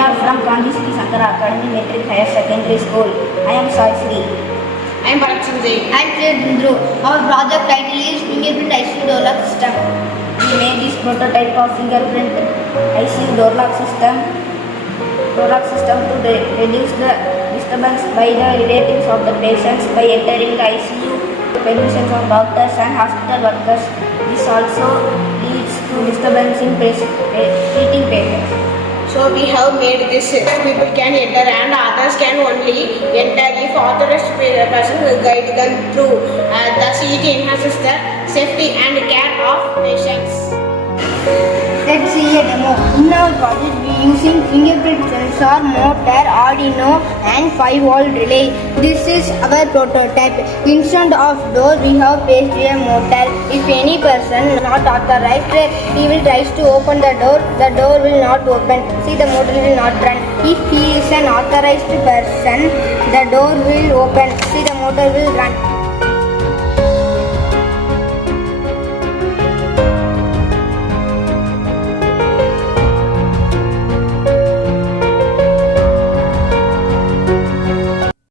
are from Kanchi Sankara Academy Metric Higher Secondary School. I am S.Sai Sree-VII. I am K.Barath Sanjay-VII. I am S.Siva Chandru-VII. Our project title is Fingerprint ICU Door Lock System. We made this prototype of fingerprint ICU door lock system to reduce the disturbance by the relatives of the patients by entering the ICU, permissions of doctors and hospital workers. This also leads to disturbance in treating patients. So we have made this people can enter and others can only enter if authorized person will guide them through. Thus it enhances the safety and care of patients. Let's see a demo. In our project, we are using fingerprint sensor, motor, Arduino and 5-volt relay. This is our prototype. Instead of door, we have placed a motor. If any person is not authorized, he will try to open the door will not open. See, the motor will not run. If he is an authorized person, the door will open. See, the motor will run.